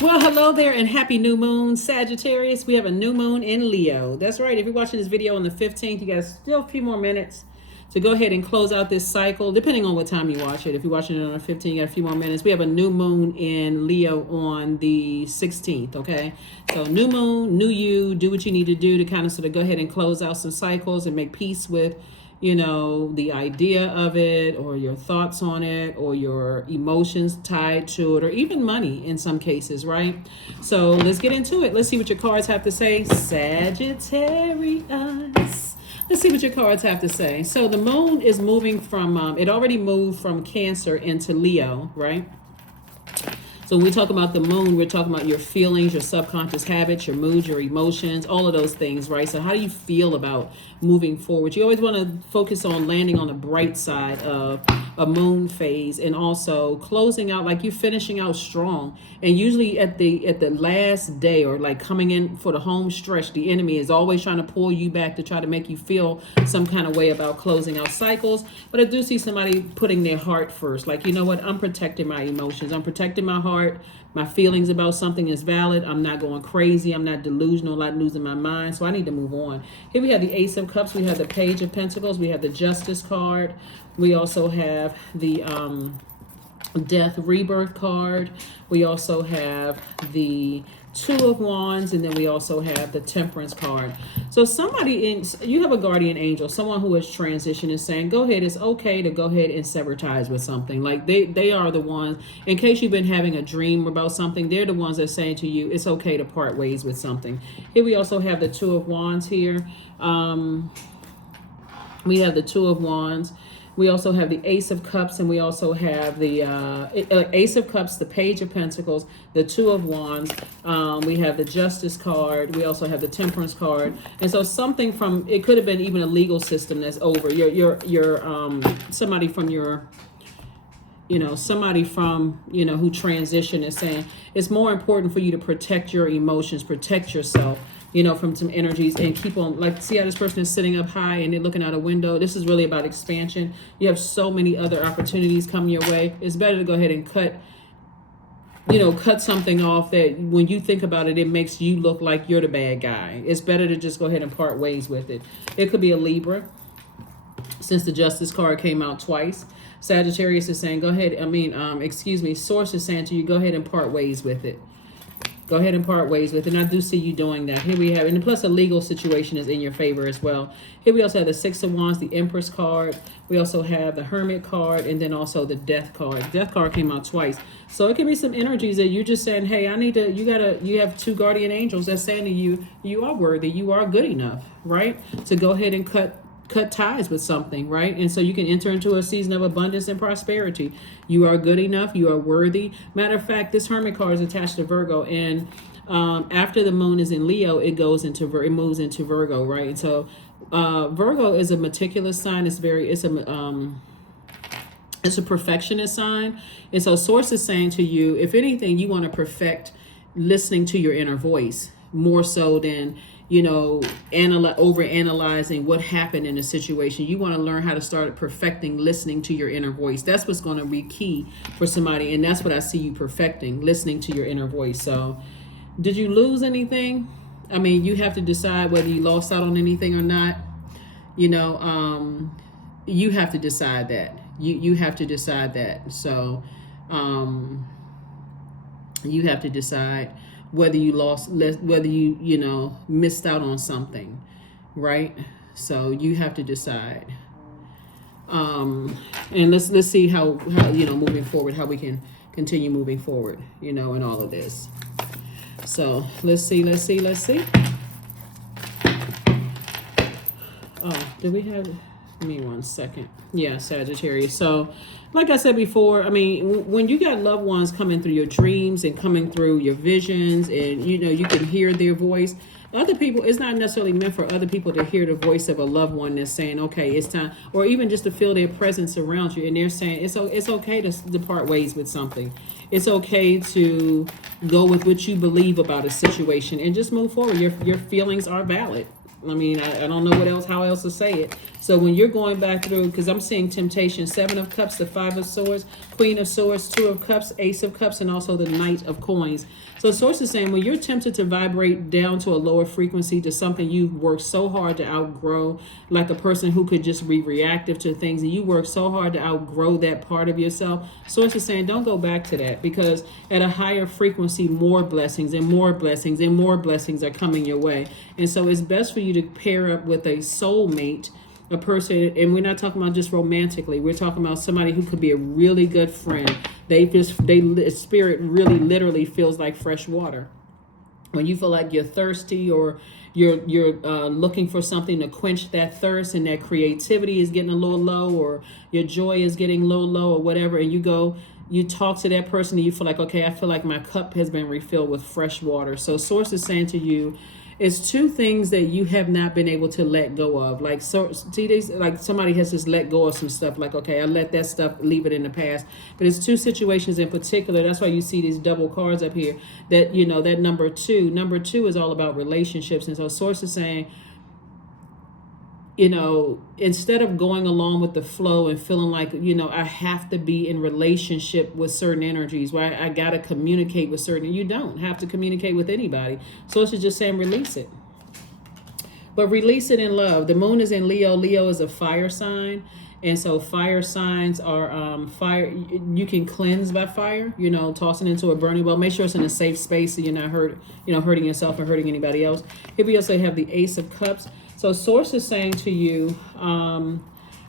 Well, hello there and happy new moon, Sagittarius. We have a new moon in Leo. That's right. If you're watching this video on the 15th, you got still a few more minutes to go ahead and close out this cycle, depending on what time you watch it. If you're watching it on the 15th, you got a few more minutes. We have a new moon in Leo on the 16th, okay? So new moon, new you, do what you need to do to kind of sort of go ahead and close out some cycles and make peace with, you know, the idea of it or your thoughts on it or your emotions tied to it or even money in some cases, right? So let's get into it. Let's see what your cards have to say. Sagittarius. Let's see what your cards have to say. So the moon is moving from, it already moved from Cancer into Leo, right? So when we talk about the moon, we're talking about your feelings, your subconscious habits, your moods, your emotions, all of those things, right? So how do you feel about moving forward? You always want to focus on landing on the bright side of a moon phase and also closing out, like you finishing out strong. And usually at the last day or like coming in for the home stretch, the enemy is always trying to pull you back to try to make you feel some kind of way about closing out cycles. But I do see somebody putting their heart first. Like, you know what? I'm protecting my emotions. I'm protecting my heart. My feelings about something is valid. I'm not going crazy. I'm not delusional, not losing my mind. So I need to move on. Here we have the Ace of Cups. We have the Page of Pentacles. We have the Justice card. We also have the Death Rebirth card. We also have the Two of Wands, and then we also have the Temperance card. So you have a guardian angel, someone who has transitioned, is saying, go ahead, it's okay to go ahead and sever ties with something. Like they are the ones, in case you've been having a dream about something, they're the ones that are saying to you, it's okay to part ways with something. Here we also have the Two of Wands here. We have the Two of Wands. We also have the Ace of Cups, and we also have the Ace of Cups, the Page of Pentacles, the Two of Wands. We have the Justice card. We also have the Temperance card. And so something from, it could have been even a legal system that's over. Somebody from your, somebody from, who transition is saying it's more important for you to protect your emotions, protect yourself, from some energies, and keep on, like, see how this person is sitting up high and they're looking out a window. This is really about expansion. You have so many other opportunities coming your way. It's better to go ahead and cut something off that when you think about it, it makes you look like you're the bad guy. It's better to just go ahead and part ways with it. It could be a Libra, since the Justice card came out twice. Sagittarius is saying, go ahead. Source is saying to you, go ahead and part ways with it. Go ahead and part ways with it. And I do see you doing that. Here we have, and plus a legal situation is in your favor as well. Here we also have the Six of Wands, the Empress card. We also have the Hermit card, and then also the Death card. Death card came out twice. So it can be some energies that you're just saying, hey, you have two guardian angels that's saying to you, you are worthy, you are good enough, right? To go ahead and cut ties with something, right? And so you can enter into a season of abundance and prosperity. You are good enough. You are worthy. Matter of fact, this Hermit card is attached to Virgo, and after the moon is in Leo, it moves into Virgo, right? And so Virgo is a meticulous sign. It's a perfectionist sign. And so Source is saying to you, if anything, you want to perfect listening to your inner voice more so than over analyzing what happened in a situation. You want to learn how to start perfecting listening to your inner voice. That's what's going to be key for somebody. And that's what I see you perfecting, listening to your inner voice. So did you lose anything? I mean, you have to decide whether you lost out on anything or not. You have to decide that. You have to decide that. So you have to decide whether you missed out on something, right? So you have to decide. And let's see how moving forward, how we can continue moving forward, in all of this. So let's see. Oh, did we have, give me 1 second. Yeah, Sagittarius. So like I said before, I mean, when you got loved ones coming through your dreams and coming through your visions, and you can hear their voice, other people, it's not necessarily meant for other people to hear the voice of a loved one that's saying, okay, it's time, or even just to feel their presence around you, and they're saying it's okay to part ways with something. It's okay to go with what you believe about a situation and just move forward. Your feelings are valid. I mean, I don't know how else to say it. So when you're going back through, because I'm seeing temptation, 7 of Cups, the 5 of Swords, Queen of Swords, 2 of Cups, Ace of Cups, and also the Knight of Coins. So Source is saying when you're tempted to vibrate down to a lower frequency, to something you've worked so hard to outgrow, like a person who could just be reactive to things, and you work so hard to outgrow that part of yourself, Source is saying don't go back to that, because at a higher frequency, more blessings and more blessings and more blessings are coming your way. And so it's best for you to pair up with a soulmate, a person, and we're not talking about just romantically. We're talking about somebody who could be a really good friend. They spirit really literally feels like fresh water. When you feel like you're thirsty, or you're looking for something to quench that thirst, and that creativity is getting a little low, or your joy is getting a little low, or whatever, and you talk to that person and you feel like, okay, I feel like my cup has been refilled with fresh water. So Source is saying to you, it's 2 things that you have not been able to let go of. Like, so see, these, like somebody has just let go of some stuff. Like, okay, I let that stuff, leave it in the past. But it's 2 situations in particular. That's why you see these double cards up here. That, you know, that number 2. Number 2 is all about relationships. And so Source is saying, you know, instead of going along with the flow and feeling like, you know, I have to be in relationship with certain energies, where I got to communicate with certain, you don't have to communicate with anybody. So it's just saying release it. But release it in love. The moon is in Leo. Leo is a fire sign. And so fire signs are fire. You can cleanse by fire, you know, tossing into a burning well. Make sure it's in a safe space so you're not hurting yourself or hurting anybody else. Here we also have the Ace of Cups. So Source is saying to you,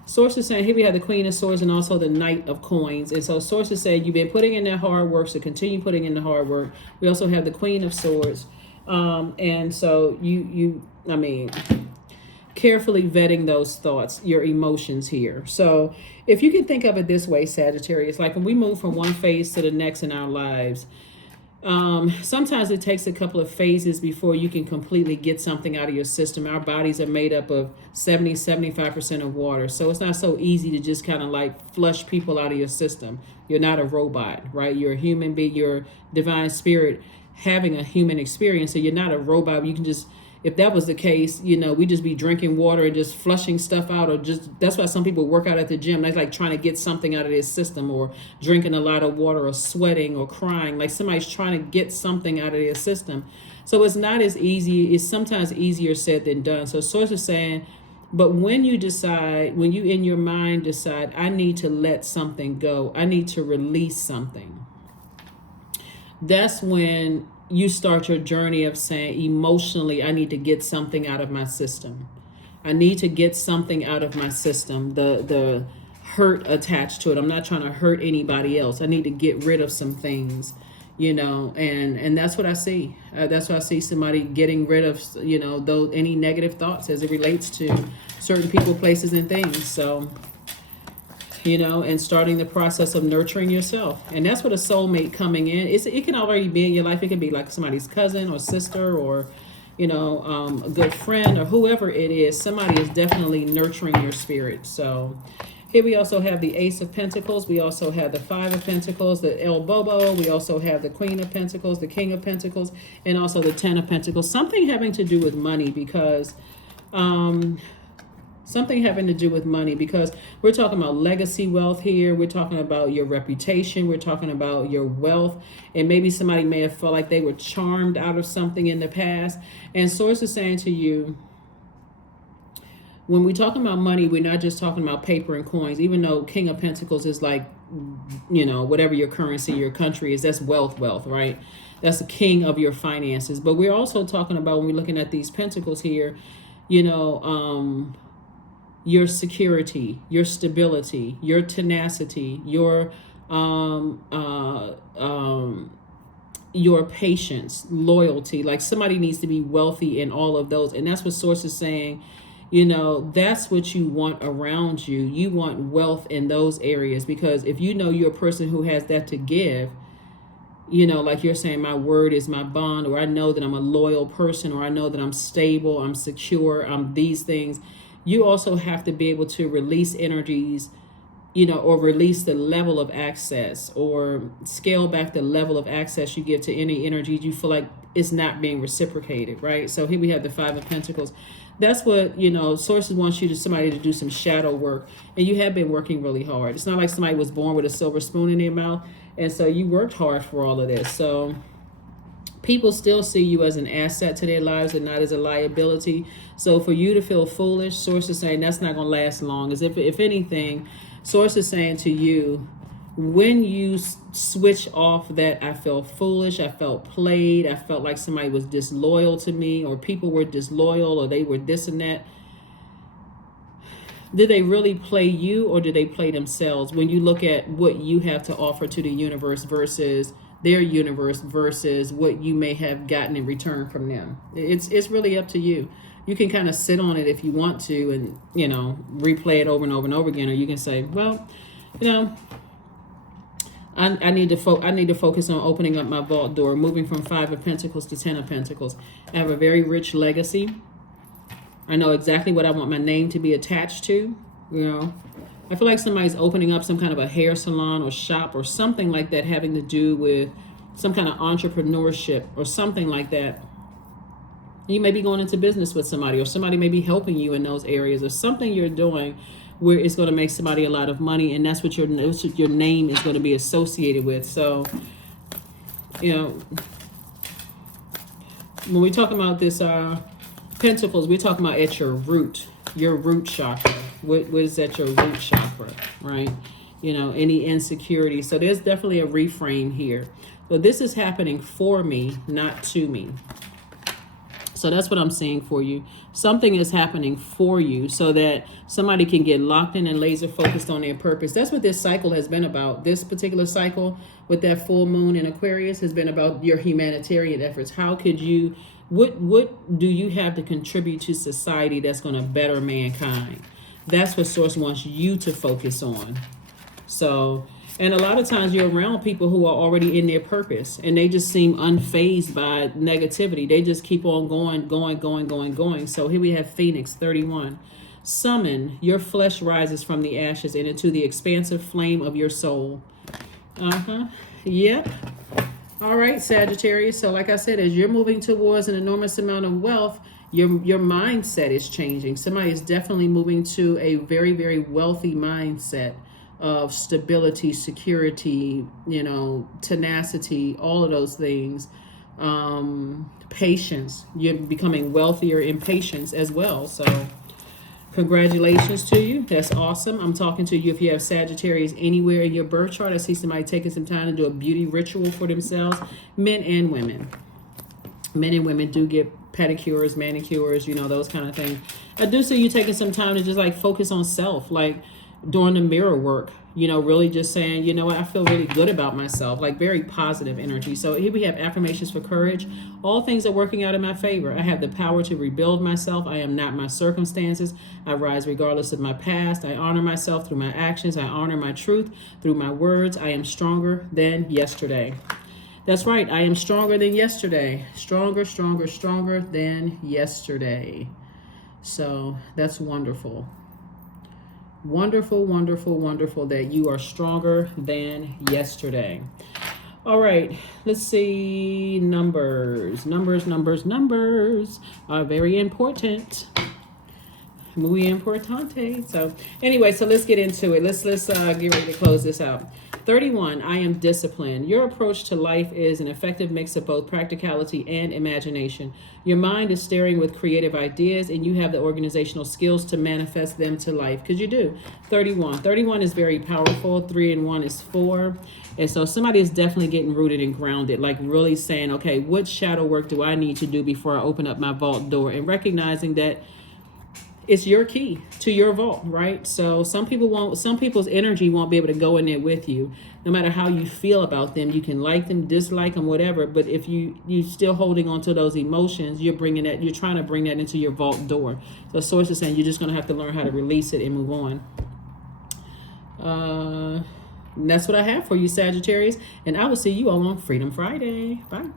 Source is saying, here we have the Queen of Swords and also the Knight of Coins. And so Source is saying you've been putting in that hard work, so continue putting in the hard work. We also have the Queen of Swords. And so I mean, carefully vetting those thoughts, your emotions here. So if you can think of it this way, Sagittarius, like when we move from one phase to the next in our lives, sometimes it takes a couple of phases before you can completely get something out of your system. Our bodies are made up of 75% of water. So it's not so easy to just kind of like flush people out of your system. You're not a robot, right? You're a human being, you're a divine spirit having a human experience. So you're not a robot. You can just, if that was the case, you know, we just be drinking water and just flushing stuff out, or just, that's why some people work out at the gym. They're like trying to get something out of their system, or drinking a lot of water, or sweating, or crying. Like somebody's trying to get something out of their system. So it's not as easy. It's sometimes easier said than done. So Source is saying, but when you decide, when you in your mind decide, I need to let something go, I need to release something, that's when you start your journey of saying, emotionally, I need to get something out of my system. I need to get something out of my system. The hurt attached to it. I'm not trying to hurt anybody else. I need to get rid of some things, you know, and that's what I see. That's why I see somebody getting rid of, you know, any negative thoughts as it relates to certain people, places, and things. So, you know, and starting the process of nurturing yourself. And that's what a soulmate coming in, it can already be in your life. It can be like somebody's cousin or sister, or, you know, a good friend, or whoever it is. Somebody is definitely nurturing your spirit. So here we also have the Ace of Pentacles. We also have the 5 of Pentacles, the El Bobo. We also have the Queen of Pentacles, the King of Pentacles, and also the 10 of Pentacles. Something having to do with money, because something having to do with money, because we're talking about legacy wealth here. We're talking about your reputation. We're talking about your wealth. And maybe somebody may have felt like they were charmed out of something in the past. And Source is saying to you, when we're talking about money, we're not just talking about paper and coins, even though King of Pentacles is like, you know, whatever your currency, your country is, that's wealth, right? That's the king of your finances. But we're also talking about, when we're looking at these pentacles here, you know, your security, your stability, your tenacity, your patience, loyalty. Like somebody needs to be wealthy in all of those. And that's what Source is saying. You know, that's what you want around you. You want wealth in those areas, because if you know you're a person who has that to give, you know, like you're saying, my word is my bond, or I know that I'm a loyal person, or I know that I'm stable, I'm secure, I'm these things. You also have to be able to release energies or release the level of access, or scale back the level of access you give to any energy you feel like it's not being reciprocated, right? So here we have the Five of Pentacles. That's what, sources want somebody to do some shadow work, and you have been working really hard. It's not like somebody was born with a silver spoon in their mouth, and so you worked hard for all of this. So people still see you as an asset to their lives and not as a liability. So for you to feel foolish, Source is saying that's not going to last long. As if anything, Source is saying to you, when you switch off that I felt foolish, I felt played, I felt like somebody was disloyal to me, or people were disloyal, or they were this and that, did they really play you, or did they play themselves? When you look at what you have to offer to the universe versus their universe versus what you may have gotten in return from them, it's really up to you. You can kind of sit on it if you want to, and replay it over and over and over again, or you can say, well, I need to focus on opening up my vault door, moving from Five of Pentacles to Ten of Pentacles. I have a very rich legacy. I know exactly what I want my name to be attached to. I feel like somebody's opening up some kind of a hair salon or shop or something like that, having to do with some kind of entrepreneurship or something like that. You may be going into business with somebody, or somebody may be helping you in those areas, or something you're doing where it's going to make somebody a lot of money, and that's what your name is going to be associated with. So, when we talk about this Pentacles, we're talking about at your root chakra. What is at your root chakra, right? Any insecurity. So there's definitely a reframe here. So this is happening for me, not to me. So that's what I'm seeing for you. Something is happening for you so that somebody can get locked in and laser focused on their purpose. That's what this cycle has been about. This particular cycle with that full moon in Aquarius has been about your humanitarian efforts. How could you, what do you have to contribute to society that's going to better mankind? That's what Source wants you to focus on. So, and a lot of times you're around people who are already in their purpose, and they just seem unfazed by negativity. They just keep on going. So here we have Phoenix 31. Summon, your flesh rises from the ashes and into the expansive flame of your soul. Yep. All right, Sagittarius. So like I said, as you're moving towards an enormous amount of wealth, your mindset is changing. Somebody is definitely moving to a very, very wealthy mindset of stability, security, tenacity, all of those things. Patience. You're becoming wealthier in patience as well. So congratulations to you. That's awesome. I'm talking to you if you have Sagittarius anywhere in your birth chart. I see somebody taking some time to do a beauty ritual for themselves, men and women. Men and women do get pedicures, manicures, those kind of things. I do see you taking some time to just like focus on self, like doing the mirror work, really just saying, what, I feel really good about myself, like very positive energy. So here we have affirmations for courage. All things are working out in my favor. I have the power to rebuild myself. I am not my circumstances. I rise regardless of my past. I honor myself through my actions. I honor my truth through my words. I am stronger than yesterday. That's right. I am stronger than yesterday. Stronger than yesterday. So that's wonderful. Wonderful that you are stronger than yesterday. All right, let's see. Numbers are very important. Muy importante. So anyway, so let's get into it. Let's get ready to close this out. 31, I am disciplined. Your approach to life is an effective mix of both practicality and imagination. Your mind is staring with creative ideas, and you have the organizational skills to manifest them to life, because you do. 31 is very powerful. 3 and 1 is 4. And so somebody is definitely getting rooted and grounded, like really saying, okay, what shadow work do I need to do before I open up my vault door? And recognizing that it's your key to your vault, right? So some people's energy won't be able to go in there with you. No matter how you feel about them, you can like them, dislike them, whatever. But if you're still holding on to those emotions, you're trying to bring that into your vault door. So Source is saying you're just going to have to learn how to release it and move on. And that's what I have for you, Sagittarius. And I will see you all on Freedom Friday. Bye.